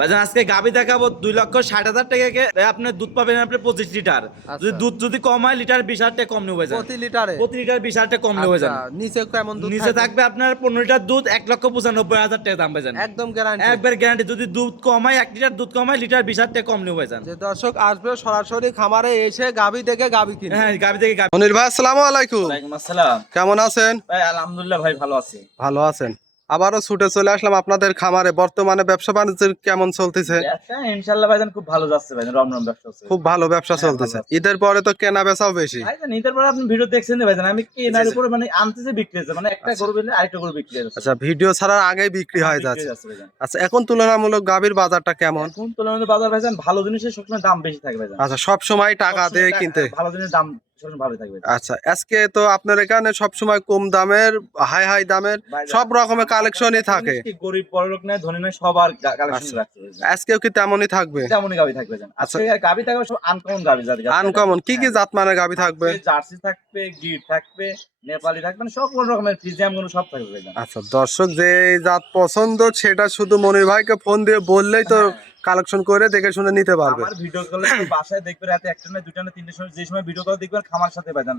ভাইজান আজকে গাভী দেখাবো 2,60,000 টাকাকে আপনার দুধ পাবেন আপনি 25 লিটার। যদি দুধ যদি কম হয় লিটার 20,000 টাকা কম নেবে ভাইজান। প্রতি লিটারে প্রতি লিটার 20,000 টাকা কম নেবে ভাইজান। নিচে কেমন দুধ নিচে থাকবে আপনার 15 লিটার দুধ 1,95,000 টাকা দাম ভাইজান। একদম গ্যারান্টি, একবার গ্যারান্টি। যদি দুধ কম হয় 1 লিটার দুধ কম হয় লিটার 20,000 টাকা কম নেবে ভাইজান। যে দর্শক আসবে সরাসরি খামারে এসে গাভী দেখে গাভী কিনবে। হ্যাঁ গাভী থেকে গাভী। মনির ভাই আসসালামু আলাইকুম। ওয়ালাইকুম আসসালাম। কেমন আছেন? ভাই আলহামদুলিল্লাহ ভাই ভালো আছি। ভালো আছেন। আবারও ছুটে চলে আসলাম আপনাদের খামারে। বর্তমানে ব্যবসা বাণিজ্য কেমন চলতেছে? ইনশাআল্লাহ ভাইজান খুব ভালো যাচ্ছে ভাইজান, রমরম ব্যবসা হচ্ছে। খুব ভালো ব্যবসা চলতেছে। ঈদের পরে তো কেনা বেচাও বেশি। ভাইজান ঈদের পরে আপনি ভিডিও দেখছেন না ভাইজান, আমি কেনার উপরে মানে আনতেছে বিক্রি হচ্ছে, মানে একটা গরু কিনলে আরেকটা গরু বিক্রি হচ্ছে। আচ্ছা, ভিডিও ছাড়ার আগেই বিক্রি হয়ে যাচ্ছে। আচ্ছা, এখন তুলনামূলক গাভীর বাজারটা কেমন? কোন তুলনায় বাজার ভাইজান ভালো জিনিসের সবসময় দাম বেশি থাকে ভাইজান। আচ্ছা, সব সময় টাকা দিয়ে কিনতে। ভালো জিনিসের দাম সবসময় ভালো থাকবে। আচ্ছা, আজকে তো আপনার এখানে সব সময় কম দামের হাই হাই দামের সব রকমের কালেকশনই থাকে। গরিব বড়লোক নাই ধনী নাই সবার কালেকশন রাখছে। আজকেও কি তেমনই থাকবে? তেমনই গাবি থাকবে ভাইজান। আজকে গাবি থাকবে সব আনকমন গাবি জাতি। আনকমন কি কি জাত মানে গাভী থাকবে? জার্সি থাকবে, গির থাকবে, নেপালি থাকবে, মানে সব রকমের ফ্রিজিয়াম গুলো সব থাকবে ভাইজান। আচ্ছা, দর্শক যে জাত পছন্দ সেটা শুধু মনির ভাইকে ফোন দিয়ে বললেই তো কালেকশন করে দেখে শুনে নিতে পারবে। আমার ভিডিও কলে বাসায় দেখবে রাতে একটা না দুটা না তিনটার সময়, যে সময় ভিডিও কল দেখবেন খামার সাথে ভাইজান,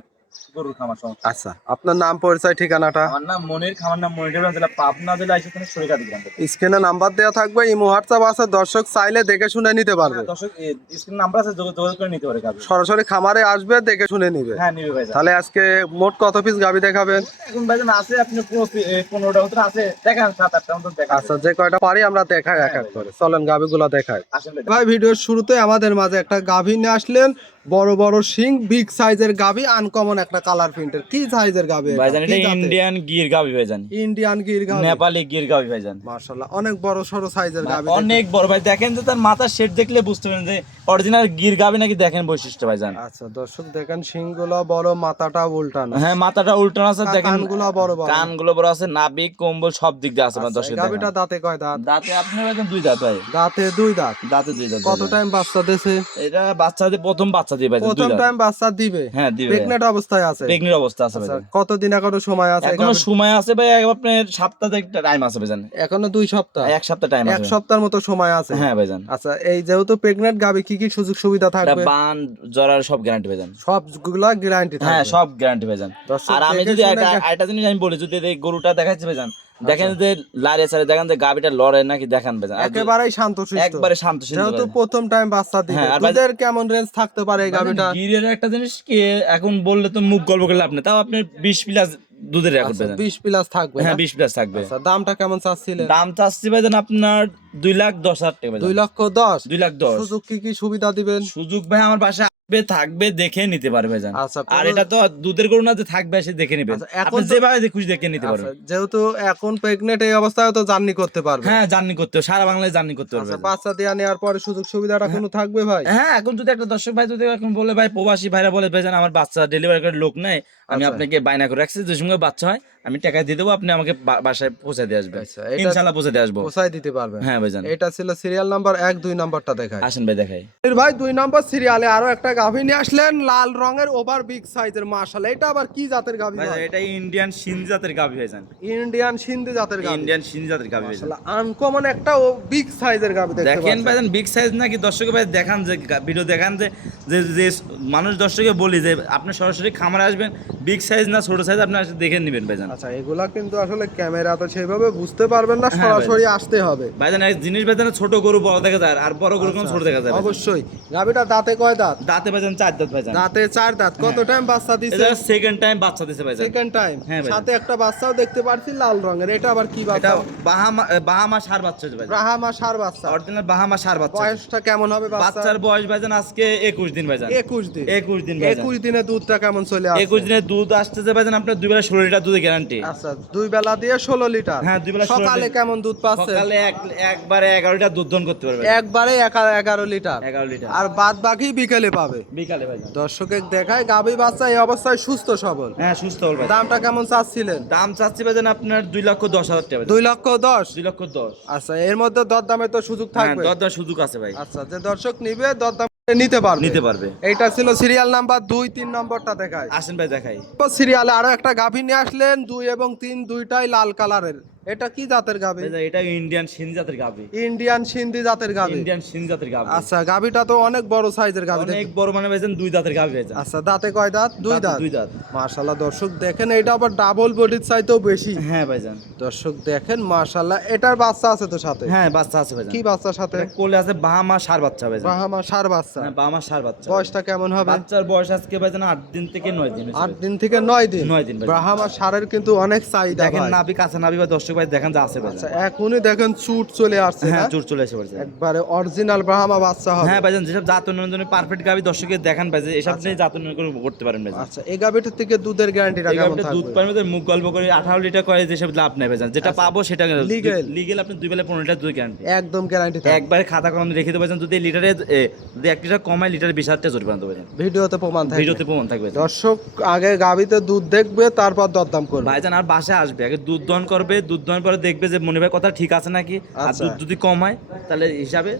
গরুর খামার সমস্যা। আচ্ছা, আপনার নাম পরিচয় ঠিকানাটা? আমার নাম মনির, খামার নাম মনির, জেলা পাবনা জেলা, এসে সরিকা দিবেন। স্ক্রিনে নাম্বার দেওয়া থাকবে, ইমো হোয়াটসঅ্যাপ আছে, দর্শক চাইলে দেখে শুনে নিতে পারবে। দর্শক স্ক্রিন নাম্বার আছে, যোগাযোগ করে নিতে পারে গাবি। সরাসরি খামারে আসবে, দেখে শুনে নিবে। হ্যাঁ নিবে ভাইজান। তাহলে আজকে মোট কত পিস গাভী দেখাবেন? এখন ভাইজান আছে আপনি 15টা মতো আছে, দেখান 7-8টা মতো দেখান। আচ্ছা, যে কয়টা পারি আমরা দেখাই এক এক করে। চলেন গাভীগুলো দেখাই। আসেন ভাই। ভাই, ভিডিওর শুরুতে আমাদের মাঝে একটা গাভী নিয়ে আসলেন, বড় বড় শিং, বিগ সাইজের গাভী, আনকমন একটা কালার প্রিন্টের। কি সাইজের গাভী? ভাইজান এটা ইন্ডিয়ান গির গাবি ভাইজান। ইন্ডিয়ান গির গাভী, নেপালি গির গাবি ভাইজান। মাশাআল্লাহ, অনেক বড় সরো সাইজের গাভী। অনেক বড় ভাই, দেখেন যে তার মাথার শেড দেখলে বুঝতে পারেন যে অরিজিনাল গির গাবি নাকি, দেখেন বৈশিষ্ট্য ভাইজান। আচ্ছা, দর্শক দেখেন শিংগুলো বড়, মাথাটা উল্টানো। হ্যাঁ মাথাটা উল্টানো আছে, দেখেন কানগুলো বড় বড়, কানগুলো বড় আছে, নাভি কম্বল সব দিক দিয়ে আছে। দর্শক গাভীটা দাঁতে কয় দাঁত? দাঁতে আপনার ভাইজান 2 দাঁত ভাই। দাঁতে 2 দাঁত। দাঁতে 2 দাঁত। কত টাইম বাচ্চা দিয়েছে? এটা বাচ্চা দিয়ে প্রথম বাচ্চা দিয়ে ভাইজান। প্রথম টাইম বাচ্চা দিবে? হ্যাঁ দিবে। প্রেগন্যান্ট অবস্থায় আছে? প্রেগন্যান্ট অবস্থা আছে আচ্ছা, ভাইজান। কতদিন এখনো সময় আছে? এখনো সময় আছে ভাই, আপনার সপ্তাহে একটা টাইম আছে ভাইজান। এখনো 2 সপ্তাহ? 1 সপ্তাহ টাইম আছে। 1 সপ্তাহের মতো সময় আছে। হ্যাঁ ভাইজান। আচ্ছা, এই যেহেতু প্রেগন্যান্ট গাভী, কি কি সুযোগ সুবিধা এটা থাকবে? বান জরার সব গ্যারান্টি ভাইজান। সবগুলা গ্যারান্টি থাকবে? হ্যাঁ সব গ্যারান্টি ভাইজান। দর্শক আর আমি দেখে যদি শুনে একটা জিনিস আমি বলি, যদি এই গরুটা দেখাচ্ছি ভাইজান, দেখেন যে লারে সারে, দেখেন যে গাবিটা লড়ে নাকি, দেখান ভাইজান। একেবারেই শান্তশিষ্ট, একবারে শান্তশিষ্ট। যেহেতু প্রথম টাইম বাচ্চা দিবে। হ্যাঁ, আর ভাই- দুধের কেমন রেঞ্জ থাকতে পারে এই গাভীটা? গিরের একটা জিনিস কি, এখন বললে তো মুখ গল্প করে লাভ নেই, তাও আপনার 20 প্লাস দুধের রেকর্ড আচ্ছা, ভাইজান। 20 প্লাস থাকবে? হ্যাঁ না? 20 প্লাস থাকবে। আচ্ছা, দামটা কেমন চাচ্ছিলেন? দাম চাচ্ছি ভাইজান আপনার 2,10,000 টাকা ভাইজান। 2,10,000? 2,10,000 সুযোগ কি কি সুবিধা দিবেন? সুযোগ ভাই আমার বাসায় আসবে, থাকবে, দেখে নিতে পারবে ভাইজান। আচ্ছা, আর এটা তো দুধের গরু না যে থাকবে, এসে দেখে নিবেন। আচ্ছা, এখন আপনি তো- যেভাবে খুশি দেখে নিতে আচ্ছা, পারবেন। যেহেতু এখন প্রেগনেন্ট এই অবস্থায় তো জার্নি করতে পারবে। হ্যাঁ জার্নি করতে হবে, সারা বাংলায় জার্নি করতে পারবে আচ্ছা, ভাইজান। বাচ্চা দেওয়া নেওয়ার পরে সুযোগ সুবিধাটা কোনো থাকবে ভাই? হ্যাঁ এখন যদি একটা দর্শক ভাই যদি এখন বলে, ভাই প্রবাসী ভাইরা বলে ভাইজান আমার বাচ্চা ডেলিভারি করার লোক নেই, আমি আচ্ছা। আপনাকে বায়না করে রাখছি, যে সঙ্গে বাচ্চা হয় আমি টাকা দিয়ে দেবো, আপনি আমাকে বাসায় পৌঁছে দিয়ে আসবেন। আচ্ছা, এটা ইনশাআল্লাহ পৌঁছে দিয়ে আসবো। পোষায় দিতে পারবে? হ্যাঁ ভাইজান। এটা ছিল সিরিয়াল নাম্বার 1, 2 নাম্বারটা দেখায়। আসেন ভাই দেখাই। ভাই 2 নম্বর সিরিয়ালে আরো একটা গাভী নিয়ে আসলেন, লাল রঙের ওভার বিগ সাইজের। মাশাআল্লাহ, এটা আবার কি জাতের গাভী ভাই ভাই? এটা ইন্ডিয়ান সিন্ধি জাতের গাভী ভাইজান। ইন্ডিয়ান সিন্ধি জাতের গাভী। ইন্ডিয়ান সিন্ধি জাতের গাভী ভাইজান। মাশাআল্লাহ, আনকমন একটা ও বিগ সাইজের গাভী দেখতে দেখেন পাচ্ছেন। ভাইজান বিগ সাইজ নাকি, দর্শক ভাই দেখান যে ভিডিও দেখান যে যে যে মানুষ দর্শকে বলি যে আপনি সরাসরি খামারে আসবেন, বিগ সাইজ না ছোট সাইজ আপনি আসে দেখে নেবেন ভাইজান। আচ্ছা, এগুলা কিন্তু আসলে ক্যামেরা তো সেইভাবে বুঝতে পারবেন না, হ্যাঁ সরাসরি আসতে হবে। ভাইজান এক জিনিস ভাইজান, ছোট গরু বড় দেখা যায়, আর বড় গরু কোন আচ্ছা, ছোট দেখা যায় ভাইজান। অবশ্যই। গাভীটা দাঁতে কয় দাঁত? দাঁতে ভাইজান 4 দাঁত ভাইজান। দাঁতে 4 দাঁত। কত টাইম বাচ্চা দিছে? এটা সেকেন্ড টাইম বাচ্চা দিছে ভাইজান। Second time. হ্যাঁ ভাই। সাথে একটা বাচ্চাও দেখতে পাচ্ছি লাল রঙের। এটা আবার কি এটা বাচ্চা? বাহামা সার বাচ্চা হচ্ছে ভাইজান। ব্রাহ্মা সার বাচ্চা। অরিজিনাল বাহামা সার বাচ্চা। বয়সটা কেমন হবে বাচ্চার? বাচ্চার বয়স ভাইজান আজকে 21 দিন ভাইজান। 21 দিন। 21 দিন ভাইজান। 21 দিনে দুধটা কেমন চলে আসছে? 21 দিনের দুধ আসতেছে ভাইজান আপনার 2 বেলা 16 লিটার দুধের গ্যারান্টি। আচ্ছা, 2 বেলা দিয়ে 16 লিটার। হ্যাঁ, 2 বেলা 16 সকালে লিটার। কেমন দুধ পাচ্ছে? সকালে একবারে 11 লিটার দুধ দহন করতে পারবে। একবারে 11 লিটার। 11 লিটার। আর বাদ বাকি বিকেলে পাবে। বিকালে ভাইজান। দর্শকের দেখায় গাভী বাচ্চা এই অবস্থায় সুস্থ সবল। হ্যাঁ সুস্থ হবে ভাই। দামটা কেমন চাচ্ছিলেন? দাম চাচ্ছি ভাইজান আপনার 2,10,000 টাকা। 2,10,000? 2,10,000। আচ্ছা, এর মধ্যে দরদামে তো সুযোগ হ্যাঁ থাকবে? দরদার সুযোগ আছে ভাই। আচ্ছা, যে দর্শক নিবে দরদাম নিতে পারবে। নিতে পারবে। এইটা ছিল সিরিয়াল নাম্বার 2, 3 নম্বরটা দেখায়। আসেন ভাই দেখাই। সিরিয়ালে আরো একটা গাভী নিয়ে আসলেন, 2 এবং 3 দুইটাই লাল কালারের। এটা কি জাতের গাভি? ভাইজান এটা ইন্ডিয়ান সিন্ধি জাতের গাভি। ইন্ডিয়ান সিন্ধি জাতের গাভি। ইন্ডিয়ান সিন্ধি জাতের গাভি। আচ্ছা, গাভিটা তো অনেক বড় সাইজের গাভি। অনেক বড় মানে ভাইজান 2 দাঁতের গাভি ভাইজান। আচ্ছা, দাঁতে কয় দাঁত? 2 দাঁত। 2 দাঁত। মাশাআল্লাহ দর্শক দেখেন, এটা আবার ডাবল বডির চাইতেও বেশি। হ্যাঁ ভাইজান। দর্শক দেখেন মাশাআল্লাহ, এটার বাচ্চা আছে তো সাথে? হ্যাঁ বাচ্চা আছে ভাইজান। কি বাচ্চার সাথে? এটা কোলে আছে বাহামা ষাঁড় বাচ্চা ভাইজান। বাহামা ষাঁড় বাচ্চা। হ্যাঁ বাহামা ষাঁড় বাচ্চা। বয়সটা কেমন হবে? বাচ্চার বয়স আজকে ভাইজান 8 দিন থেকে 9 দিন। 8 দিন থেকে 9 দিন। 9 দিন ভাই। ব্রাহ্মা ষাঁড়ের কিন্তু অনেক চাহিদা দেখেন ভাই। নাভি কাঁচা নাভি বা দর্শক ভাই দেখেন যা আছে আচ্ছা, ভাইজান। এখনই দেখেন চুট চলে আসছে না? হ্যাঁ জোর চলে এসে ভাইজান। একবারে অরিজিনাল ব্রাহ্মা বাচ্চা হবে। হ্যাঁ ভাইজান, যেসব জাত উন্নয়নের পারফেক্ট গাভি দর্শকের দেখান ভাইজান, এসব নিয়ে জাত উন্নয়ন করে করতে পারেন ভাইজান। আচ্ছা, এই গাভিটার থেকে দুধের গ্যারান্টিটা এই কেমন গাভিটা দুধ থাকবে? পাওয়ার মধ্যে মুখ গল্প করে 18 লিটার করে যেসব লাভ নাই ভাইজান, যেটা পাবো সেটা Legal? লিগেল আপনি 2 বেলা 15 লিটার দুধ গ্যারান্টি। একদম গ্যারান্টি থাকবে। একবারে খাতা কলম রেখে দেবেন, যদি লিটারে যদি 1 লিটার কমায় লিটারে 20,000 টাকা জরিমানা দেবেন। ভিডিওতে প্রমাণ থাকবে। ভিডিওতে প্রমাণ থাকবে ভাইজান। দর্শক আগে গাভিতে দুধ দেখবে, তারপর দরদাম করবে। ভাইজান আর বাসায় আসবে, আগে দুধ দহন করবে, দুধ দহন পরে দেখবে যে মনে ভাই কথা ঠিক আছে নাকি, আর আচ্ছা। দুধ যদি কম হয় তাহলে হিসাবে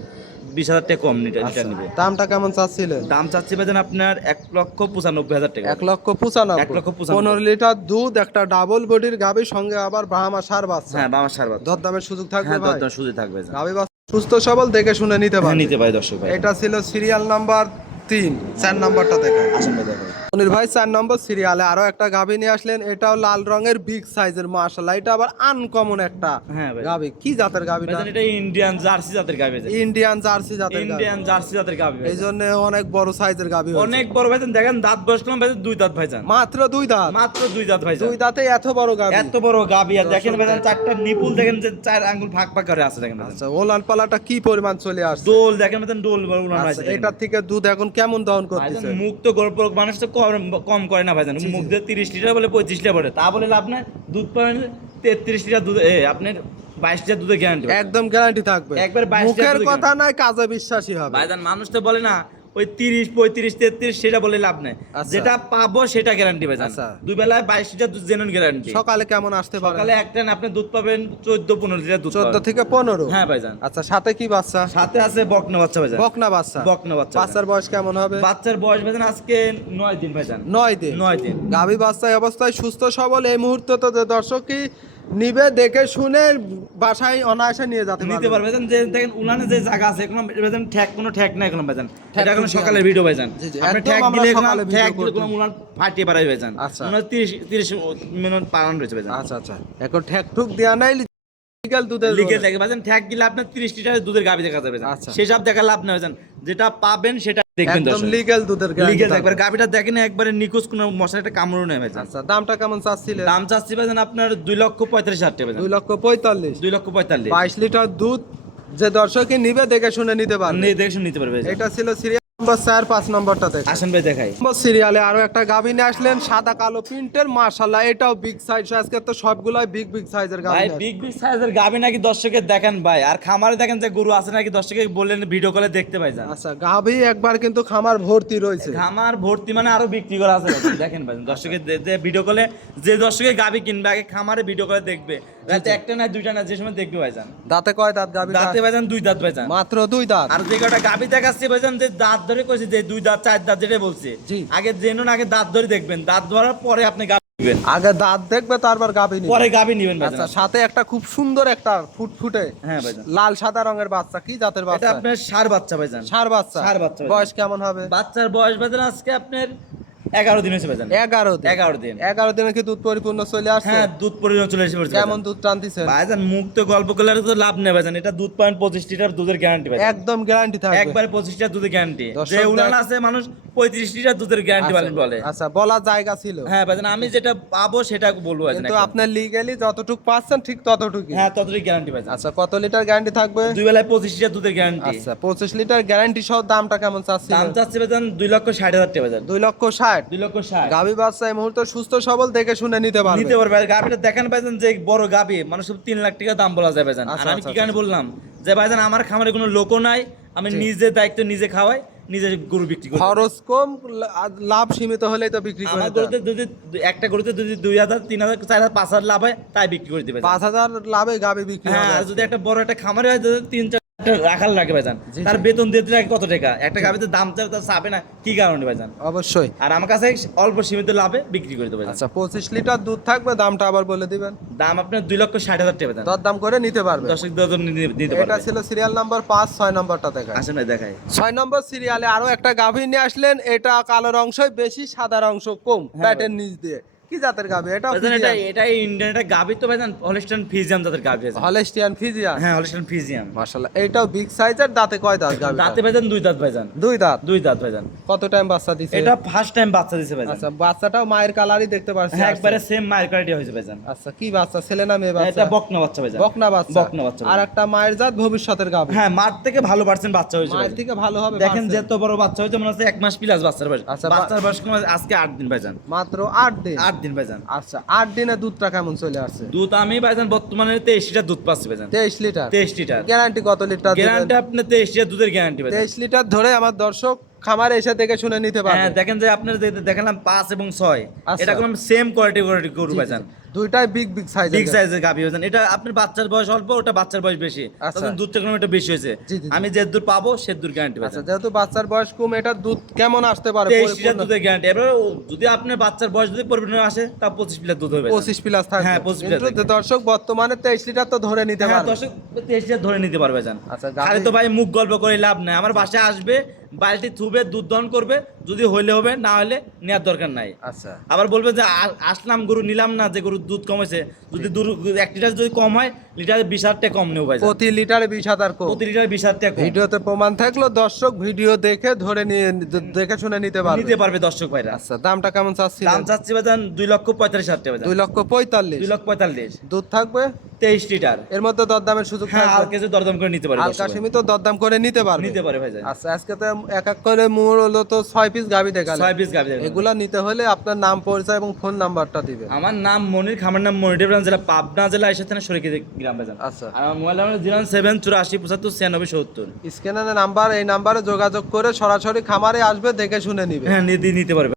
20,000 টাকা কম লিটার আচ্ছা, নিবে। দামটা কেমন চাচ্ছিলেন? দাম চাচ্ছি ভাইজান আপনার 1,95,000 টাকা। 1,95,000। 1,95,000 15 লিটার দুধ, একটা ডাবল বডির গাভি, সঙ্গে আবার ব্রাহ্মা ষাঁড় বাচ্চা। হ্যাঁ বাবা সার বাচ্চা। দরদামের সুযোগ থাকবে হ্যাঁ ভাই? দরদাম সুযোগ থাকবে ভাইজান। গাভি বাচ্চা সুস্থ সবল, দেখে শুনে নিতে হ্যাঁ পারবে। নিতে পারে দর্শক ভাই। এটা ছিল সিরিয়াল নাম্বার 3। 4 নাম্বারটা দেখেন। আসেন ভাই দেখো। অনিল ভাই 4 নম্বর সিরিয়ালে আরো একটা গাভি নিয়ে আসলেন। এটাও লাল রঙের বিগ সাইজের, মাশাআল্লাহ। এটা আবার আনকমন একটা হ্যাঁ ভাই। গাভি। কি জাতের গাভিটা? ভাইজান এটা ইন্ডিয়ান জার্সি জাতের গাভি ভাইজান। ইন্ডিয়ান জার্সি জাতের গাভি। ইন্ডিয়ান জার্সি জাতের গাভি এই ভাইজান। জন্য অনেক বড় সাইজের গাভি হয়েছে। অনেক বড় ভাইজান, দেখেন দাঁত বসলাম ভাইজান 2 দাঁত ভাইজান। মাত্র 2 দাঁত। মাত্র 2 দাঁত ভাইজান। 2 দাঁতে এত বড় গাভি। এত বড় গাভি, আর দেখেন ভাইজান 4টা নিপুল দেখেন যে 4 আঙ্গুল ফাঁক ফাঁক করে আছে দেখেন ভাইজান। আচ্ছা, ওলান পালাটা কি পরিমাণ চলে আসছে? দোল দেখেন ভাইজান, দোল বড় উলান আচ্ছা, আছে। এটার থেকে দুধ এখন কেমন দহন করতেছে? ভাইজান মুখ তো গল্প মানুষ তো কম করে না ভাইজান, মুখ দিয়ে 30 লিটার বলে 35 লিটার বলে, তা বলে লাভ নাই। দুধ পাবেন 33 লিটার দুধ, আপনার 22 লিটার দুধের গ্যারান্টি। একদম গ্যারান্টি থাকবে। একবার 22 মুখের লিটার কথা নাই, কাজে বিশ্বাসী হবে। ভাইজান মানুষ তো বলে না ওই 30 35 33 সেটা বলে লাভ নাই, আচ্ছা। যেটা পাবো সেটা গ্যারান্টি ভাইজান। আচ্ছা। দুই বেলায় 22 লিটার দুধ জেনুইন গ্যারান্টি। সকালে কেমন আসতে পারে? সকালে একটা না আপনি দুধ পাবেন 14-15 লিটার দুধ 14 পাবেন। থেকে 15। হ্যাঁ ভাইজান। আচ্ছা, সাথে কি বাচ্চা? সাথে আছে বকনা বাচ্চা ভাইজান। বকনা বাচ্চা। বকনা বাচ্চা। বাচ্চার বয়স কেমন হবে? বাচ্চার বয়স ভাইজান আজকে 9 দিন ভাইজান। 9 দিন। 9 দিন। গাভী বাচ্চা এই অবস্থায় সুস্থ সবল। এই মুহূর্তে তো দর্শক কি নিবে, দেখে শুনে বাসায় অনায়াসে নিয়ে যেতে নিতে পারবে ভাইজান। যে দেখেন উলানে যে জায়গা আছে এখন ভাইজান কোনো ঠেক নাই এখন ভাইজান। এটা এখন ঠেক সকালের ভিডিও ভাইজান। জি, জি, আপনি একদম ঠেক আমরা দিলে সকালে ভিডিও ঠেক দিলে করতেছি। কোনো উলান ফাটিয়ে পারাই ভাইজান। আচ্ছা। 30 মিনিট পারান রয়েছে ভাইজান। আচ্ছা আচ্ছা, এখন ঠেক ঠুক দেয়া নাই, লিগ্যাল দুধের লিখে দেখে ভাইজান, ঠেক দিলে আপনার 30 লিটার দুধের গাভী দেখা যাবে ভাইজান। আচ্ছা। সেসব দেখা লাভ নাই ভাইজান, যেটা পাবেন সেটা দেখবেন একদম দর্শক। লিগ্যাল দুধের গ্যারান্টি লিখে থাকবে। দেখবেন গাভীটা দেখেন একবারে নিখুঁজ, কোনো মশার একটা কামড়ও নেই ভাইজান। আচ্ছা, দামটা কেমন চাচ্ছিলেন? দাম চাচ্ছি ভাইজান আপনার 2,45,000 টাকা ভাইজান। 2,45,000। 2,45,000। 22 লিটার দুধ, যে দর্শকই নিবে দেখে শুনে নিতে পারবে। দেখে শুনে নিতে পারবে ভাইজান। এটা ছিল সিরিয়াল নাম্বার 4। 5 নম্বরটা দেখেন। আসেন ভাই দেখাই। নম্বর সিরিয়ালে আরো একটা গাভী নিয়ে আসলেন, সাদা কালো প্রিন্টের, মাশাআল্লাহ। এটাও বিগ সাইজ। আজকে তো সবগুলাই বিগ বিগ সাইজের গাভী। ভাই বিগ বিগ সাইজের গাভী নাকি দর্শকের দেখেন ভাই, আর খামারে দেখেন যে গরু আছে নাকি দর্শকে বললেন ভিডিও কলে দেখতে পাই যান। আচ্ছা, গাভী একবার কিন্তু খামার ভর্তি রয়েছে। খামার ভর্তি মানে আরো বিক্রি করা আছে ভাই। দেখেন ভাই দর্শকের যে ভিডিও কলে যে দর্শকের গাভী কিনবে আগে খামারে ভিডিও করে দেখবে, রাতে একটা না দুইটা না যে সময় দেখবে ভাই যান। দাঁতে কয় দাঁত গাভী? দাঁতে ভাই যান 2 দাঁত ভাই যান। মাত্র 2 দাঁত। আর যে কটা গাভী দেখাচ্ছি ভাই যান, যে দাঁত ধরে কইছে যে 2 দাঁত 4 দাঁত যেটা বলছে, জি। আগে জেনুন আগে দাঁত ধরে দেখবেন, দাঁত ধরার পরে আপনি গাভী নেবেন, আগে দাঁত দেখবে তারপর গাভী নিবে। পরে গাভী নেবেন ভাই আচ্ছা, যান। সাথে একটা খুব সুন্দর একটা ফুটফুটে হ্যাঁ ভাই যান। লাল সাদা রঙের বাচ্চা। কি জাতের এটা বাচ্চা? আপনার ষাঁড় বাচ্চা ভাই যান। ষাঁড় বাচ্চা। ষাঁড় বাচ্চা। বয়স কেমন হবে? বাচ্চার বয়স ভাই যান আজকে আপনার 11 দিন হয়েছে ভাই যান। 11 দিন। 11 দিন। 11 দিনে কি দুধ পরিপূর্ণ চলে আসছে? হ্যাঁ দুধ পরিমাণ চলে এসে পড়ছে কেমন দুধ টানতেছেন? ভাইজান মুখ তো গল্প করলে আর তো লাভ নেই ভাইজান। এটা দুধ পান 25 লিটার দুধের গ্যারান্টি ভাই। একদম গ্যারান্টি থাকবে। একবারে 25 লিটার দুধের গ্যারান্টি। দর্শক যে উলান দেখ- আছে মানুষ 35 লিটার দুধের গ্যারান্টি বলে। আচ্ছা, বলার জায়গা ছিল। হ্যাঁ ভাইজান, আমি যেটা পাবো সেটা বলবো ভাইজান। কিন্তু আপনি লিগ্যালি যতটুকু পাচ্ছেন ঠিক ততটুকুই। হ্যাঁ ততটুকু গ্যারান্টি ভাইজান। আচ্ছা, কত লিটার গ্যারান্টি থাকবে? দুই বেলায় 25 লিটার দুধের গ্যারান্টি। আচ্ছা, 25 লিটার গ্যারান্টি সহ দামটা কেমন চাচ্ছেন? দাম চাচ্ছে ভাইজান 2,60,000 টাকা ভাইজান। 2,60,000। 2,60,000 গাভী বাচ্চা এই মুহূর্তে সুস্থ সবল, দেখে শুনে নিতে পারবে। নিতে পারবে। আর গাভিটা দেখেন ভাইজান যে বড় গাভি মানুষ 3 লাখ টাকা দাম বলা যায় ভাইজান। আর আচ্ছা, আমি কি আচ্ছা, কারণে বললাম যে ভাইজান আমার খামারে কোনো লোকও নাই, আমি নিজে দায়িত্ব নিজে খাওয়াই, নিজে গরু বিক্রি করি। খরচ কম, লাভ সীমিত হলেই তো বিক্রি করে আমার দেন। গরুতে যদি একটা গরুতে যদি 2,000 3,000 4,000 5,000 লাভ হয় তাই বিক্রি করে দিবে। 5,000 লাভে গাভী বিক্রি হ্যাঁ হবে। আর যদি একটা বড় একটা খামারে হয় যদি 3-4 একটা রাখাল লাগে ভাইজান, জি, তার জি। বেতন দিতে লাগে কত টাকা, একটা গাভিতে দাম চাবে তার চাবে না, কি কারণে ভাইজান? অবশ্যই। আর আমার কাছে অল্প সীমিত লাভে বিক্রি করে দেবে। আচ্ছা 25 লিটার দুধ থাকবে, দামটা আবার বলে দিবেন। দাম আপনার 2,60,000 টাকা ভাইজান। দরদাম করে নিতে পারবে। দর্শক দরদাম নিতে এটা পারবে। ছিল সিরিয়াল নাম্বার 5, 6 নম্বরটা দেখায়। আসেন ভাই দেখাই। 6 নম্বর সিরিয়ালে আরো একটা গাভী নিয়ে আসলেন, এটা কালোর অংশই বেশি, সাদার অংশ কম, হ্যাঁ প্যাটের নিচ দিয়ে। কি জাতের গাভী এটা? ভাইজান এটা ইন্ডিয়ান একটা গাভি তো ভাইজান, হলস্টাইন ফ্রিজিয়ান জাতের গাভি আছে। Holstein Friesian. হ্যাঁ হলস্টাইন ফ্রিজিয়ান। মাশাআল্লাহ, এইটাও বিগ সাইজের, দাঁতে কয় দাঁত গাভী? দাঁতে ভাইজান 2 দাঁত ভাইজান। 2 দাঁত। 2 দাঁত ভাইজান। কত টাইম বাচ্চা দিছে? এটা ফার্স্ট টাইম বাচ্চা দিছে ভাইজান। আচ্ছা, বাচ্চাটাও মায়ের কালারই দেখতে পাচ্ছি। হ্যাঁ একবারে সেম মায়ের কোয়ালিটি হয়েছে ভাইজান। আচ্ছা, কি বাচ্চা, ছেলে না মেয়ে বাচ্চা? এটা বকনা বাচ্চা ভাইজান। বকনা বাচ্চা। বকনা বাচ্চা। আর একটা মায়ের জাত, ভবিষ্যতের গাভী। হ্যাঁ মার থেকে ভালো পার্সেন্ট বাচ্চা হয়েছে মায়ের ভাইজান। থেকে ভালো হবে। দেখেন বাচ্চা। যত বড় বাচ্চা হয়েছে মনে হচ্ছে 1 মাস প্লাস বাচ্চার বয়স। আচ্ছা, বাচ্চার বয়স কমে আজকে 8 দিন ভাইজান। মাত্র 8 দিন। 8 দিন ভাইজান। আচ্ছা, 8 দিনে দুধটা কেমন চলে আসছে? দুধ আমি ভাইজান বর্তমানে 23 লিটার দুধ পাচ্ছি ভাইজান। 23 লিটার। 23 লিটার। গ্যারান্টি কত লিটার দিবেন? গ্যারান্টি আপনি 23 লিটার দুধের গ্যারান্টি ভাইজান। 23 লিটার ধরে আমার দর্শক খামারে এসে দেখে শুনে নিতে পারবে। হ্যাঁ দেখেন যে আপনার দেখালাম 5 এবং 6, আচ্ছা। এটা কোন সেম কোয়ালিটি গরু ভাইজান। দুইটাই বিগ বিগ সাইজের। বিগ সাইজের গাভী ভাইজান। এটা আপনার বাচ্চার বয়স অল্প, ওটা বাচ্চার বয়স বেশি, আচ্ছা। তখন দুধটা কোনো একটা বেশি হয়েছে। জি, জি, জি। আমি যে দুধ পাবো সে দুধ গ্যারান্টি আচ্ছা, ভাইজান। যেহেতু বাচ্চার বয়স কম, এটা দুধ কেমন আসতে পারে? 23 লিটার দুধের গ্যারান্টি। এবার যদি আপনার বাচ্চার বয়স যদি পরিপূর্ণ আসে তা 25 লিটার দুধ হবে ভাইজান। 25 প্লাস থাকবে। হ্যাঁ, 25 প্লাস কিন্তু থাকবে। দর্শক বর্তমানে 23 লিটার তো ধরে নিতে হ্যাঁ পারবে। দর্শক 23 লিটার ধরে নিতে পারবে ভাইজান। আচ্ছা, খালি তো ভাই মুখ গল্প করে লাভ নাই, আমার বাসায় আসবে, বালতি থুবে, দুধ দহন করবে, যদি হইলে হবে, না হলে নেওয়ার দরকার নাই। আচ্ছা, আবার বলবে যে আসলাম গরু নিলাম না, যে গরুর দুধ কমেছে, যদি 1 লিটার যদি কম হয়, লিটারে 20,000 টাকা কম নেব ভাই। প্রতি লিটারে 20,000 কম। প্রতি লিটারে 20,000 টাকা কম ভিডিওতে প্রমাণ থাকলো, দর্শক ভিডিও দেখে ধরে নিয়ে দেখে শুনে নিতে পারবে। নিতে পারবে দর্শক ভাইরা। আচ্ছা, দামটা কেমন চাচ্ছিলেন? দাম চাচ্ছি ভাইজান 2,45,000 টাকা ভাইজান। 2,45,000। 2,45,000। দুধ থাকবে 23 লিটার। এর মধ্যে দরদামের সুযোগ হ্যাঁ থাকবে। আর কিছু দরদাম করে নিতে পারবে হালকা দর্শক সীমিত দরদাম করে নিতে পারবে। নিতে পারে ভাইজান। আচ্ছা, আজকে তো এক এক করে মূল হলো তো 6 পিস গাভী দেখালেন। 6 পিস গাভী দেখালাম। এগুলা নিতে হলে আপনার নাম, পরিচয় এবং ফোন নাম্বারটা দিবেন। আমার নাম মনির, খামার নাম মনির ব্রাঞ্চ, জেলা পাবনা জেলা, এসে থানা শরীকি গ্রাম ভাইজান। আচ্ছা, আর আমার মোবাইল নাম্বার 0784759670। স্ক্যানারে নাম্বার, এই নাম্বারে যোগাযোগ করে সরাসরি খামারে আসবে, দেখে শুনে নিবে। হ্যাঁ নিতে পারবে।